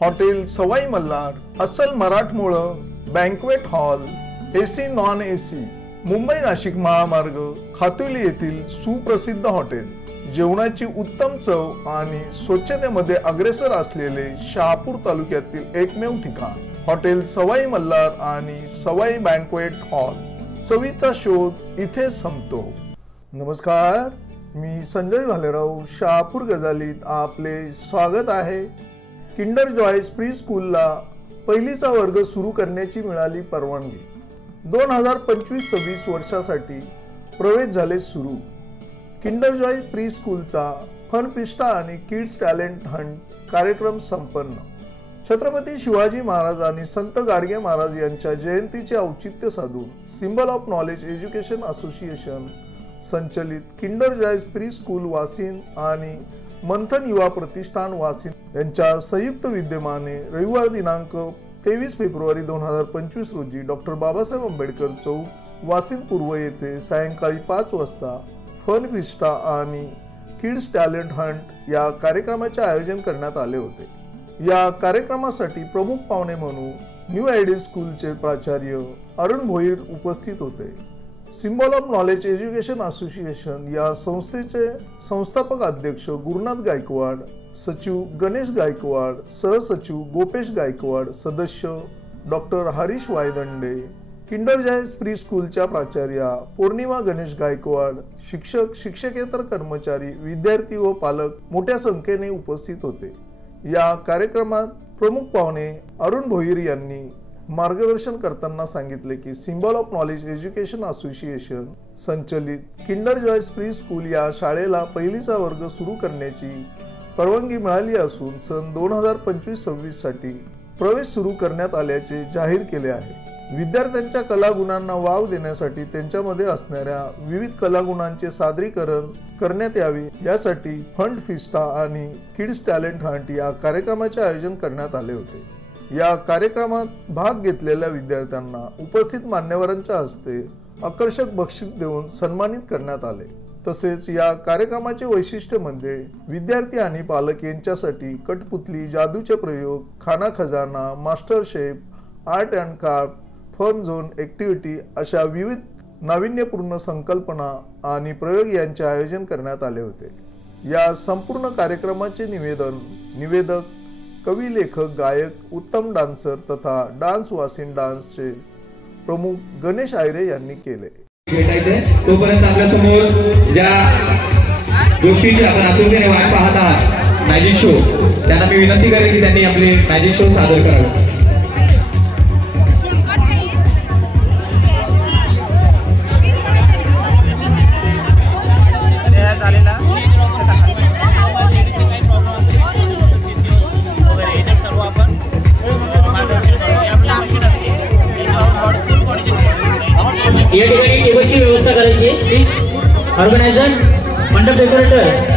Hotel Sawai Malhar, अस्सल मराठमोळं, banquet hall, AC non AC, Mumbai Nashik महामार्ग, खातुली येथील सुप्रसिद्ध हॉटेल, जेवणाची उत्तम चव आणि स्वच्छतेमध्ये अग्रेसर असलेले शहापूर तालुक्यातील एकमेव ठिकाण हॉटेल सवाई मल्हार आणि सवाई बँक्वेट हॉल। चवीचा शोध इथे संपतो। नमस्कार, मी संजय भालेराव, शहापूर गजालीत आपले स्वागत आहे। किंडर जॉयस प्री स्कूलला पहिलीचा वर्ग सुरू करण्याची मिळाली परवानगी। 2025-26 वर्षासाठी प्रवेश झाले सुरू। किंडर जॉय प्री स्कूलचा फन फिस्टा आणि किड्स टॅलेंट हंट कार्यक्रम संपन्न। छत्रपती शिवाजी महाराज आणि संत गाडगे महाराज यांच्या जयंतीचे औचित्य साधून symbol of knowledge education association संचलित किंडर जॉय प्री स्कूल वासिन आणि मंथन युवा प्रतिष्ठान वासिन यांच्या संयुक्त विद्यमाने रविवार दिनांक 23 फेब्रुवारी 2025 रोजी डॉक्टर बाबासाहेब आंबेडकर चौक वासिन पूर्व येथे सायंकाळी 5 वाजता फन फिस्टा आणि किड्स टॅलेंट हंट या कार्यक्रमाचे आयोजन करण्यात आले होते। या कार्यक्रमासाठी प्रमुख पाहुणे म्हणून न्यू आयडिया स्कूलचे प्राचार्य अरुण भोईर उपस्थित होते। Symbol of knowledge education association या संस्थेचे संस्थापक अध्यक्ष गुरुनाथ गायकवाड, सचिव गणेश गायकवाड, सहसचिव गोपेश गायकवाड, सदस्य doctor Harish Vayadande, Kinder joy pre स्कूलच्या प्राचार्या पौर्णिमा गणेश गायकवाड, शिक्षक, शिक्षकेतर कर्मचारी, विद्यार्थी व पालक मोठ्या संख्येने उपस्थित होते। या कार्यक्रमात प्रमुख पाहुणे अरुण भोईर यांनी मार्गदर्शन करताना सांगितले की symbol of knowledge education association संचलित किंडर जॉय प्री स्कूल या शाळेला पहिलीचा वर्ग सुरू करण्याची परवानगी मिळाली असून सन 2025-26 साठी प्रवेश सुरू करण्यात आल्याचे जाहीर केले आहे। विद्यार्थ्यांच्या कलागुणांना वाव देण्यासाठी त्यांच्यामध्ये असणाऱ्या विविध कलागुणांचे सादरीकरण करण्यात यावे यासाठी फंड फिस्टा आणि किड्स टॅलेंट हंट या कार्यक्रमाचे आयोजन करण्यात आले होते। या कार्यक्रमात भाग घेतलेल्या विद्यार्थ्यांना उपस्थित मान्यवरांच्या हस्ते आकर्षक बक्षीस देऊन सन्मानित करण्यात आले। तसेच या कार्यक्रमाचे वैशिष्ट्य म्हणजे विद्यार्थी आणि पालक यांच्यासाठी कठपुतली, जादूचे प्रयोग, Khana Khazana, master chef, art and craft, fun zone activity अशा विविध नाविन्यपूर्ण संकल्पना आणि प्रयोग यांचे आयोजन करण्यात आले होते। या संपूर्ण कार्यक्रमाचे निवेदक कवी, लेखक, गायक, उत्तम डान्सर तथा डान्स वासिन डान्सचे प्रमुख गणेश आयरे यांनी केले। तोपर्यंत आपल्या समोर ज्या गोष्टीची आपण आतुरतेने वाट पाहत आहात, मॅजिक शो, त्यांना मी विनंती करेन की त्यांनी आपले मॅजिक शो सादर करावे। या ठिकाणी टेबलची व्यवस्था करायची आहे प्लीज। ऑर्गनायझर, मंडप डेकोरेटर,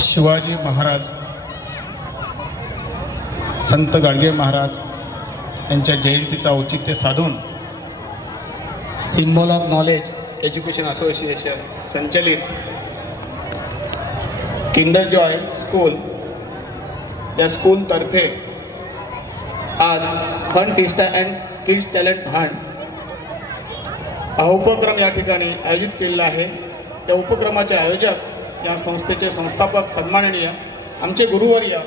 शिवाजी महाराज, संत गाडगे महाराज यांच्या जयंतीचा औचित्य साधून symbol of knowledge education association संचलित किंडर जॉय स्कूल या स्कूलतर्फे आज fun fiesta and kids talent hunt हा उपक्रम या ठिकाणी आयोजित केलेला आहे। त्या उपक्रमाचे आयोजक या संस्थेचे संस्थापक सन्माननीय आमचे गुरुवर्य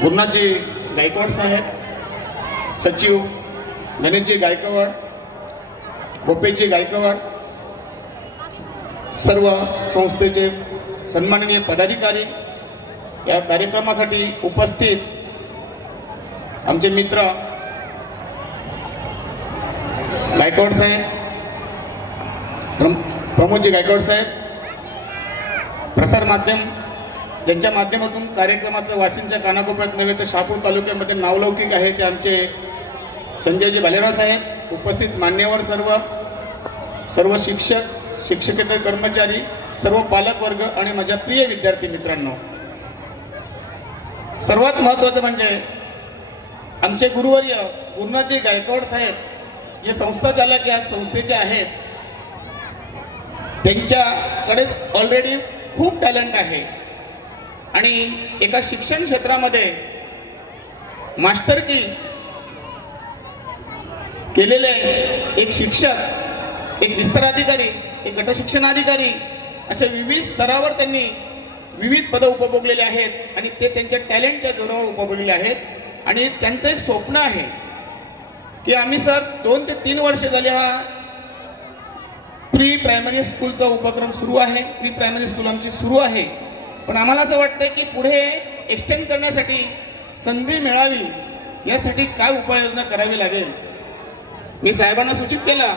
गुरुनाथजी गायकवाड साहेब, सचिव गणेशजी गायकवाड, गोपेशजी गायकवाड, सर्व संस्थेचे सन्माननीय पदाधिकारी, या कार्यक्रमासाठी उपस्थित आमचे मित्र गायकवाड साहेब, प्रमोदजी गायकवाड साहेब, प्रसार माध्यम ज्यांच्या माध्यमातून कार्यक्रमाचं वाशिमच्या कानाकोपऱ्यात नव्हे तर शहापूर तालुक्यामध्ये नावलौकिक आहे ते आमचे संजयजी भालेराव साहेब, उपस्थित मान्यवर सर्व शिक्षक, शिक्षकेतर कर्मचारी, सर्व पालक वर्ग आणि माझ्या प्रिय विद्यार्थी मित्रांनो, सर्वात महत्वाचं म्हणजे आमचे गुरुवर्य गुरुनाथजी गायकवाड साहेब जे संस्थाचालक या संस्थेचे आहेत, त्यांच्याकडेच ऑलरेडी खूप टॅलेंट आहे आणि एका शिक्षण क्षेत्रामध्ये मास्टरकी केलेले एक शिक्षक, एक विस्ताराधिकारी, एक गटशिक्षणाधिकारी अशा विविध स्तरावर त्यांनी विविध पदं उपभोगलेली आहेत आणि ते त्यांच्या टॅलेंटच्या जोरावर उपभोगलेले आहेत. आणि त्यांचं एक स्वप्न आहे की आम्ही सर 2 ते 3 वर्ष झाले हा प्री प्रायमरी स्कूलचा उपक्रम सुरू आहे, प्री प्रायमरी स्कूल आमची सुरू आहे, पण आम्हाला असं वाटतंय की पुढे एक्सटेंड करण्यासाठी संधी मिळावी यासाठी काय उपाययोजना करावी लागेल. मी साहेबांना सूचित केलं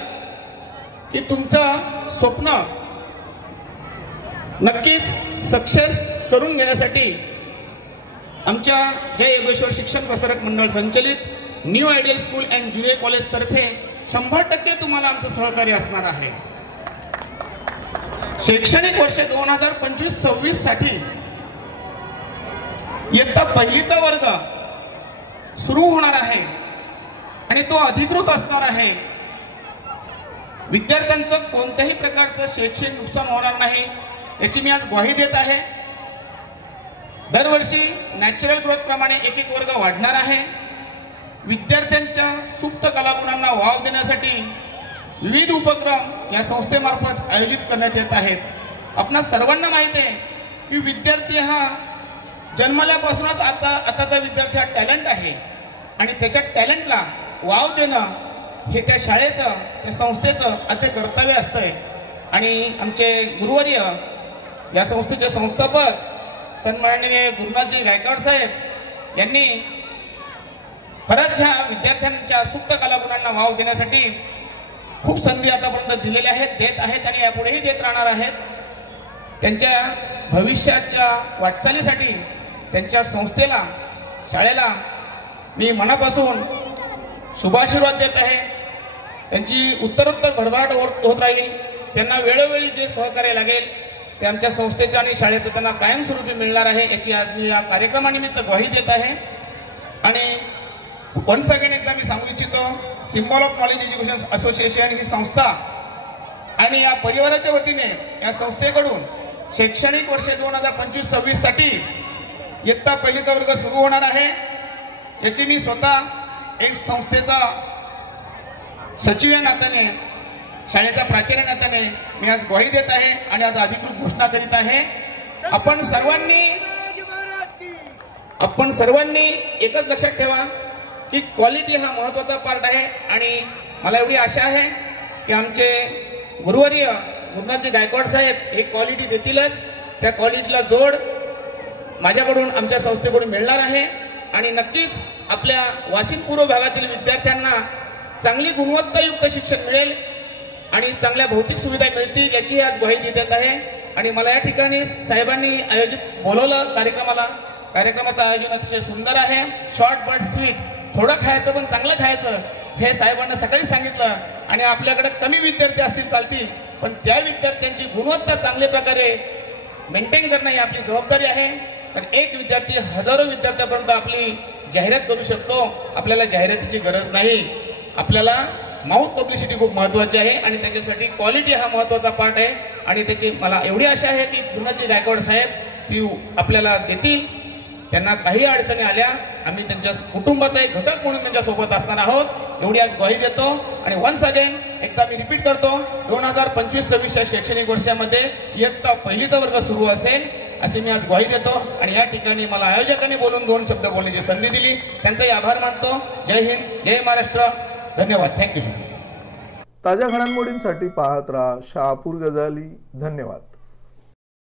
की तुमचं स्वप्न नक्कीच सक्सेस करून घेण्यासाठी आमच्या जय योगेश्वर शिक्षण प्रसारक मंडळ संचलित new ideal school and junior college तर्फे 100% तुम्हाला आमचं सहकार्य असणार आहे. शैक्षणिक वर्ष 2025-26 साठी इयत्ता पहिलीचा वर्ग सुरू होणार आहे आणि तो अधिकृत असणार आहे. विद्यार्थ्यांचं कोणत्याही प्रकारचं शैक्षणिक नुकसान होणार नाही याची मी आज ग्वाही देत आहे. दरवर्षी नॅचरल ग्रोथ प्रमाणे एक वर्ग वाढणार आहे. विद्यार्थ्यांच्या सुप्त कलागुणांना वाव देण्यासाठी विविध उपक्रम या संस्थेमार्फत आयोजित करण्यात येत आहेत. आपणा सर्वांना माहिती आहे की विद्यार्थी हा जन्मल्यापासूनच आताचा विद्यार्थी हा टॅलेंट आहे आणि त्याच्या टॅलेंटला वाव देणं हे त्या शाळेचं, त्या संस्थेचं अति कर्तव्य असतंय. आणि आमचे गुरुवर्य या संस्थेचे संस्थापक सन्माननीय गुरुनाथजी गायकवाड साहेब यांनी खरंच ह्या विद्यार्थ्यांच्या सुप्त कलागुणांना वाव देण्यासाठी खूप संधी आतापर्यंत दिलेल्या आहेत, देत आहेत आणि यापुढेही देत राहणार आहेत. त्यांच्या भविष्याच्या वाटचालीसाठी त्यांच्या संस्थेला, शाळेला मी मनापासून शुभाशीर्वाद देत आहे. त्यांची उत्तरोत्तर भरभराट होत राहील. त्यांना वेळोवेळी जे सहकार्य लागेल ते आमच्या संस्थेच्या आणि शाळेचं त्यांना कायमस्वरूपी मिळणार आहे याची आज मी या कार्यक्रमानिमित्त ग्वाही देत आहे. आणि वन्स अगेन एकदा मी सांगू इच्छितो, symbol of knowledge education association ही संस्था आणि या परिवाराच्या वतीने या संस्थेकडून शैक्षणिक वर्ष 2025-26 साठी इयत्ता पहिलीचा वर्ग सुरू होणार आहे. याची मी स्वतः एक संस्थेचा सचिव या नात्याने, शाळेचा प्राचार्य नात्याने मी आज ग्वाही देत आहे आणि आज अधिकृत घोषणा करीत आहे. आपण सर्वांनी एकच लक्षात ठेवा की क्वालिटी हा महत्वाचा पार्ट आहे आणि मला एवढी आशा आहे की आमचे गुरुवर्य गुरुनाथजी गायकवाड साहेब हे क्वालिटी देतीलच. त्या क्वालिटीला जोड माझ्याकडून, आमच्या संस्थेकडून मिळणार आहे आणि नक्कीच आपल्या वाशिम पूर्व भागातील विद्यार्थ्यांना चांगली गुणवत्तायुक्त शिक्षण मिळेल आणि चांगल्या भौतिक सुविधा मिळतील याची आज ग्वाही देत आहे. आणि मला या ठिकाणी साहेबांनी आयोजित बोलवलं कार्यक्रमाचं आयोजन अतिशय सुंदर आहे. शॉर्ट बट स्वीट, थोडं खायचं पण चांगलं खायचं हे साहेबांना सकाळी सांगितलं. आणि आपल्याकडे कमी विद्यार्थी असतील चालतील, पण त्या विद्यार्थ्यांची गुणवत्ता चांगल्या प्रकारे मेंटेन करणं ही आपली जबाबदारी आहे. तर एक विद्यार्थी हजारो विद्यार्थ्यांपर्यंत आपली जाहिरात करू शकतो. आपल्याला जाहिरातीची गरज नाही, आपल्याला माउथ पब्लिसिटी खूप महत्वाची आहे आणि त्याच्यासाठी क्वालिटी हा महत्वाचा पार्ट आहे. आणि त्याची मला एवढी आशा आहे की गुरुनाथजी गायकवाड साहेब ती आपल्याला देतील. त्यांना काही अडचणी आल्या आम्ही त्यांच्या कुटुंबाचा एक घटक म्हणून त्यांच्या सोबत असणार आहोत एवढी आज ग्वाही देतो. आणि वन्स अगेन एकदा मी रिपीट करतो, 2025-26 शैक्षणिक वर्षामध्ये इयत्ता पहिलीचा वर्ग सुरू असेल अशी मी आज ग्वाही देतो. आणि या ठिकाणी मला आयोजकांनी बोलून 2 शब्द बोलण्याची संधी दिली, त्यांचाही आभार मानतो. जय हिंद, जय महाराष्ट्र, धन्यवाद, थँक्यू. ताज्या घडामोडींसाठी पाहत राहा शहापूर गजाली. धन्यवाद.